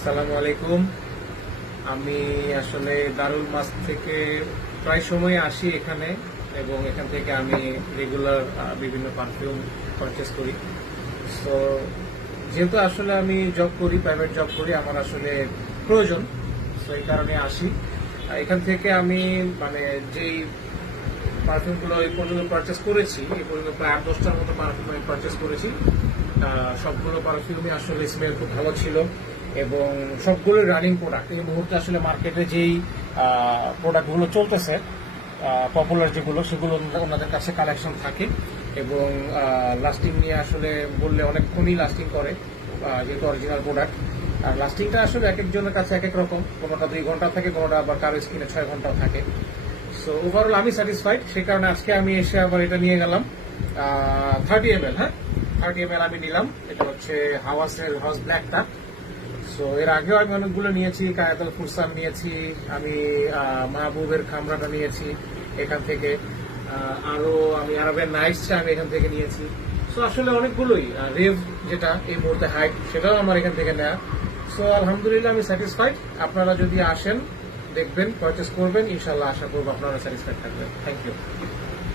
আসসালামু আলাইকুম। আমি আসলে দারুল মাস থেকে প্রায় সময় আসি এখানে, এবং এখান থেকে আমি রেগুলার বিভিন্ন পারফিউম পারচেস করি। সো যেহেতু আসলে আমি জব করি, প্রাইভেট জব করি, আমার আসলে প্রয়োজন, সো এই কারণে আসি। এখান থেকে আমি মানে যেই পারফিউমগুলো এই পর্যন্ত পারচেস করেছি, এই পর্যন্ত প্রায় 8-10টার মতো পারফিউম আমি পারচেস করেছি। সবগুলো পারফিউমই আসলে স্মেল খুব ভালো ছিল, এবং সবগুলো রানিং প্রোডাক্ট। এই মুহূর্তে আসলে মার্কেটে যেই প্রোডাক্টগুলো চলতেছে, পপুলার যেগুলো, সেগুলো ওনাদের কাছে কালেকশন থাকে, এবং লাস্টিং নিয়ে আসলে বললে অনেকক্ষণই লাস্টিং করে, যেহেতু অরিজিনাল প্রোডাক্ট। আর লাস্টিংটা আসলে এক একজনের কাছে এক এক রকম, কোনোটা 2 ঘন্টা থাকে, কোনোটা আবার কারো স্কিনে 6 ঘন্টাও থাকে। সো ওভারঅল আমি স্যাটিসফাইড, সেই কারণে আজকে আমি এসে আবার এটা নিয়ে গেলাম। 30 ml, হ্যাঁ, 30 ml আমি নিলাম। এটা হচ্ছে হাওয়াসের হাউস ব্ল্যাকটা। সো এর আগেও আমি অনেকগুলো নিয়েছি, কায়াতাল ফুরসান নিয়েছি, আমি মাহবুবের খামরাটা নিয়েছি এখান থেকে, আরো আমি আরবের নাইটসটা আমি এখান থেকে নিয়েছি। সো আসলে অনেকগুলোই, রেভ যেটা এই মুহূর্তে হাইট, সেটাও আমার এখান থেকে নেওয়া। সো আলহামদুলিল্লাহ আমি স্যাটিসফাইড। আপনারা যদি আসেন, দেখবেন, পারচেস করবেন, ইনশাল্লাহ আশা করবো আপনারা স্যাটিসফাইড থাকবেন। Thank you.